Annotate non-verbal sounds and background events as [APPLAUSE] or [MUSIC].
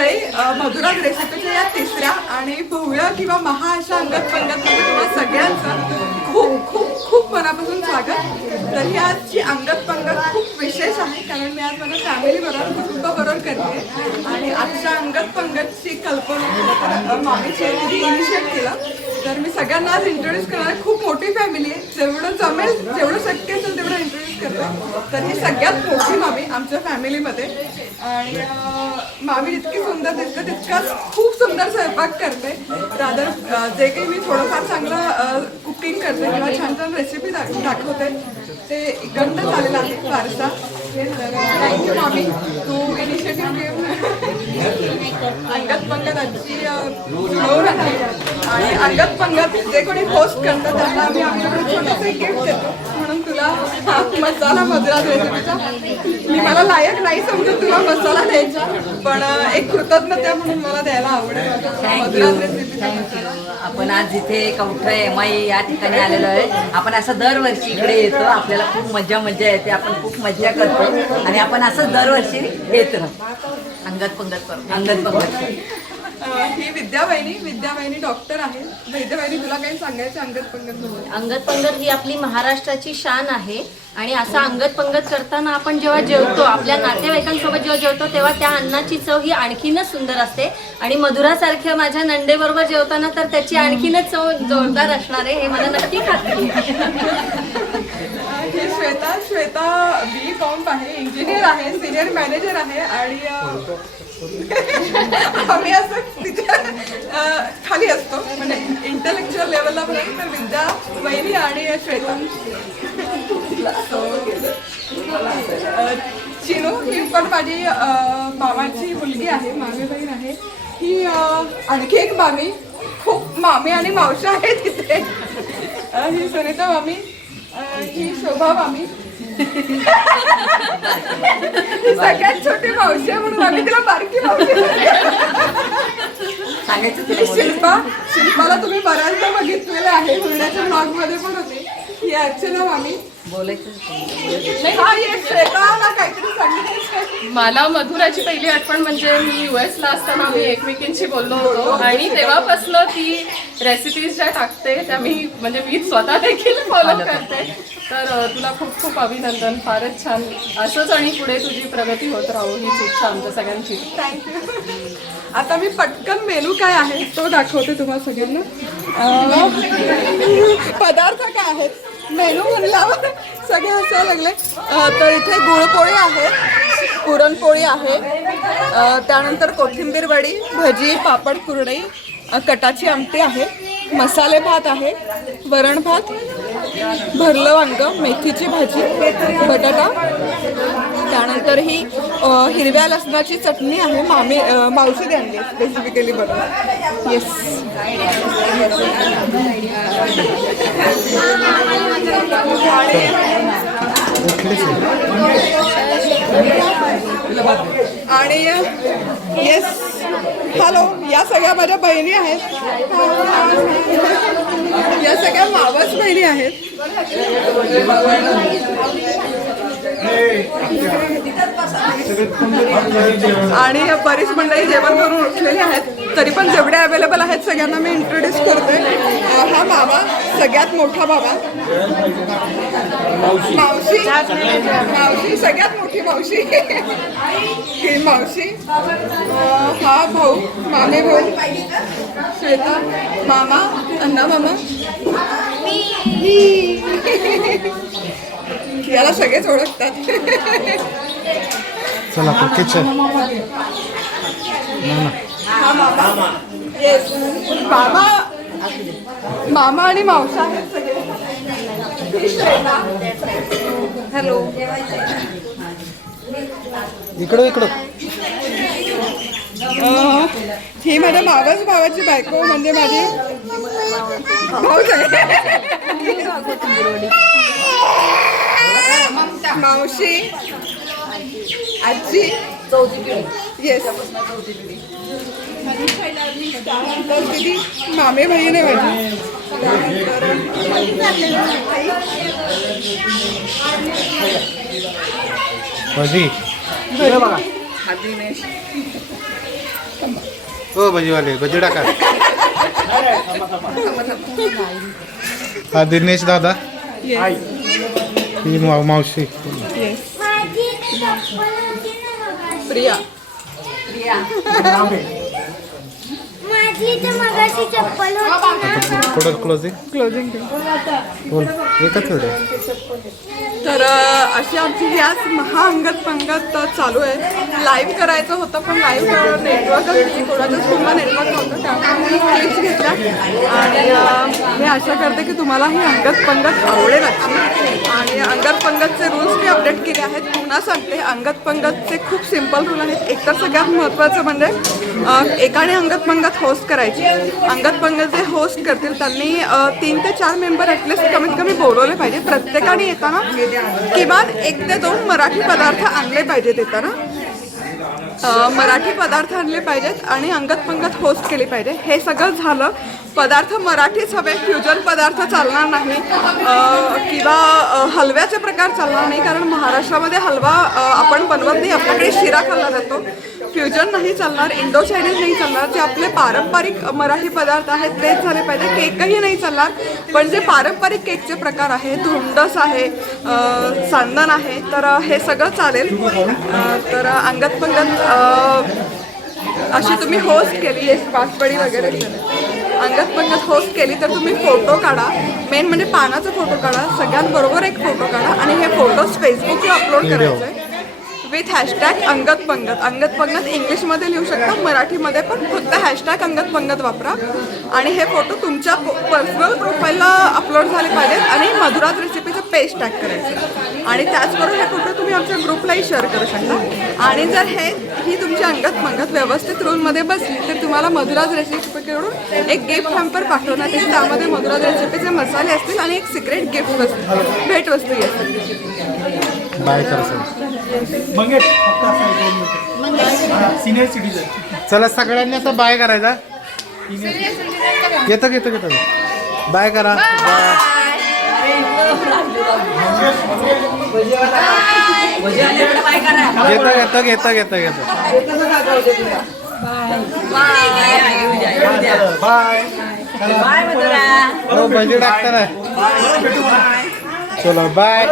आहे. मधुरा मधुराज रेसिपीच्या या तिसऱ्या आणि भव्य किंवा महा अशा अंगत पंगतमध्ये तुम्हाला सगळ्यांचं खूप खूप खूप मनापासून स्वागत. तर ही आजची अंगत पंगत खूप विशेष आहे कारण मी आज माझ्या फॅमिली बरोबर कुटुंबाबरोबर करते. आणि आजच्या अंगत पंगतची कल्पना मामीची इनिशिएट केलं. तर मी सगळ्यांना आज इंट्रोड्यूस करणार खूप मोठी फॅमिली आहे. जेवढं जमेल जेवढं शक्य असेल तेवढं इंट्रोड्यूस करतो. तर ही सगळ्यात मोठी मामी आमच्या फॅमिलीमध्ये. आणि मामी जितकी सुंदर दिसते तितकाच खूप सुंदर स्वयंपाक करते. दादर जे काही मी थोडंफार चांगलं कुकिंग करते किंवा छान छान रेसिपी दाखवते ते गंड झालेला आहे फारसा. तर थँक्यू मामी. तू इनिशिएटिव्ह घेऊन अंगत पंगत आजची अं, आणि अंगत पंगत जे कोणी पोस्ट करतात त्यांना आम्ही आमच्याकडे छोटंसं गिफ्ट देतो. म्हणून तुला हा मसाला मद्रास रेसिपीचा मी मला लायक नाही समजत तुला मसाला द्यायचा. पण एक कृतज्ञता म्हणून मला द्यायला आवडेल. आपण आज इथे कवठ एम आय या ठिकाणी आलेलो आहे. आपण असं दरवर्षी इकडे येतो. आपल्याला खूप मजा मजा येते. आपण खूप मजा करतो. आणि आपण असं दरवर्षी येत राहतो अंगत पंगत करू. अंगत पंगत ही विद्यावाहिनी विद्यावाहिनी डॉक्टर आहे. विद्यावाहिनी तुला काही सांगायचं अंगत पंगत अंगत पंगत ही आपली महाराष्ट्राची शान आहे. आणि असं अंगत पंगत करताना आपण जेव्हा जेवतो आपल्या नातेवाईकांसोबत जेव्हा जेवतो तेव्हा त्या अन्नाची चव ही आणखीनच सुंदर असते. आणि मधुरासारख्या माझ्या नंदेबरोबर जेवताना तर त्याची आणखीनच चव जोरदार असणार आहे हे मला नक्की खात्री श्वेता श्वेता बी कॉम आहे इंजिनियर आहे सिनियर मॅनेजर आहे आणि [LAUGHS] आम्ही असं तिच्या खाली असतो. म्हणजे इंटलेक्च्युअल लेवलला पण तर विद्या वैरी आणि श्वेता. चिनू ही पण माझी मामाची मुलगी आहे मामी बहीण आहे. ही आणखी एक मामी खूप मामी आणि मावशा आहे तिथे ही सुनीता मामी. ही शोभा मामी सगळ्यात छोटी मावशी आहे म्हणून आम्ही तिला बारकी मावशी सांगायचं शिल्पा शिल्पाला तुम्ही बऱ्याचदा बघितलेलं आहे. हुरड्याच्या ब्लॉगमध्ये पण होते. ही अर्चना मामी बोलायचं. नाही हा मला मधुराची पहिली आठवण म्हणजे मी US ला असताना आम्ही एकमेकींशी बोललो होतो. आणि तेव्हापासून ती रेसिपीज ज्या टाकते त्या मी म्हणजे मी स्वतः देखील फॉलो करते. तर तुला खूप खूप अभिनंदन. फारच छान. असंच आणि पुढे तुझी प्रगती होत राहू. हीच इच्छा आमच्या सगळ्यांची. थँक्यू आता मी पटकन मेनू काय आहे तो दाखवते तुम्हाला सगळ्यांना. पदार्थ काय आहेत? मेनू म्हणल्यावर सगळे हसायला लागले. तर इथे गुळपोळी आहे. पुरणपोळी आहे. त्यानंतर कोथिंबीर वडी भजी पापड कुरडई कटाची आमटी आहे. मसाले भात आहे. वरण भात भरलं वांग मेथीची भाजी बटाटा. त्यानंतर ही हिरव्या लसणाची चटणी आहे. मामी मावशी द्यांनी स्पेसिफिकली बघा येस आणि येस हॅलो या सगळ्या माझ्या बहिणी आहेत. या सगळ्या मावस बहिणी आहेत. आणि बरीच मंडळी जेवण करून उठलेली आहेत. तरी पण जेवढे अवेलेबल आहेत सगळ्यांना मी इंट्रोड्यूस करते. हा मामा सगळ्यात मोठा बाबा मावशी. मावशी. सगळ्यात मोठी मावशी. ही मावशी. हा भाऊ मामे भाऊ. श्वेता मामा अण्णा मामा. याला सगळेच ओळखतात. चला आपण किचन. मामा मामा मामा. आणि मावसा. हॅलो. इकडं इकडं. ही माझ्या मावस भावाची बायको म्हणजे माझी भाऊच आहे मावशी. आजी येस त्यानंतर किती मामे बहीण आहे माझी भजी. हा दिनेश हो भजीवाले भजी टाका हा दिनेश दादा. ही मा- मावशी. प्रिया. माझी इथे मगाशी चप्पल होती ना. थोडं क्लोजिंग क्लोजिंग बोल. एकच तर अशी आमची ही आज महाअंगत पंगत चालू आहे. लाईव्ह करायचं होतं पण लाईव्ह नेटवर्कच नाही. कोणाच्याच फोनला नेटवर्क नव्हतं. त्यामुळे मी क्लिप्स घेतल्या आणि मी आशा करते की तुम्हाला ही अंगत पंगत आवडेल आजची. आणि अंगत पंगतचे रूल्स मी अपडेट केले आहेत. पुन्हा सांगते. अंगत पंगतचे खूप सिंपल रूल आहेत. एकतर सगळ्यात महत्त्वाचं म्हणजे एकाने अंगत पंगत होस्ट करायची. अंगत पंगत जे होस्ट करतील त्यांनी तीन ते चार मेंबर ॲटलिस्ट कमीत कमी बोलवले पाहिजे. प्रत्येकाने येताना किमान एक ते दोन मराठी पदार्थ आणले पाहिजेत येताना. मराठी पदार्थ आणले पाहिजेत आणि अंगत पंगत होस्ट केली पाहिजे. हे सगळं झालं. पदार्थ मराठीच हवे. फ्युजन पदार्थ चालणार नाही. किंवा हलव्याचे प्रकार चालणार नाही. कारण महाराष्ट्रामध्ये हलवा आपण बनवत नाही. आपल्याकडे शिरा खाल्ला जातो. फ्युजन नाही चालणार इंडो चायनीज नाही चालणार जे आपले पारंपरिक मराठी पदार्थ आहेत तेच झाले पाहिजे. केकही नाही चालणार पण जे पारंपरिक केकचे प्रकार आहे धुंडस आहे अ, सांदन आहे तर हे सगळं चालेल. तर अंगत पंगत अशी तुम्ही होस्ट केली आहे पाचपडी वगैरे. अंगत पंगत होस्ट केली तर तुम्ही फोटो काढा. मेन म्हणजे पानाचा फोटो काढा सगळ्यांबरोबर एक फोटो काढा. आणि हे फोटोज फेसबुकला अपलोड करायचे आहे विथ हॅशटॅग अंगत पंगत. अंगत पंगत इंग्लिशमध्ये लिहू शकता मराठीमध्ये पण फक्त हॅशटॅग अंगत पंगत वापरा. आणि हे फोटो तुमच्या पर्सनल प्रोफाईलला अपलोड झाले पाहिजेत आणि मधुरात रेसिपीचं पेज टॅग करायचं. आणि त्याचबरोबर हे फोटो तुम्ही आमच्या ग्रुपलाही शेअर करू शकता. आणि जर हे ही तुमची अंगत पंगत व्यवस्थित रूलमध्ये बसली तर तुम्हाला मधुराज रेसिपीकडून एक गिफ्ट हॅम्पर पाठवण्यात येईल. त्यामध्ये मधुराज रेसिपीचे मसाले असतील आणि एक सिक्रेट गिफ्ट वस्तू भेटवस्तू येतील. बाय मंगेश फक्त असं सिनियर सिटीजन चला सगळ्यांनी आता बाय करायचा. घेतो घेतो घेतो. बाय करा. बाय घेतो घेतो घेतो घेतो घेतो. बाय. बाय बाय हो भजी टाकता ना चलो बाय.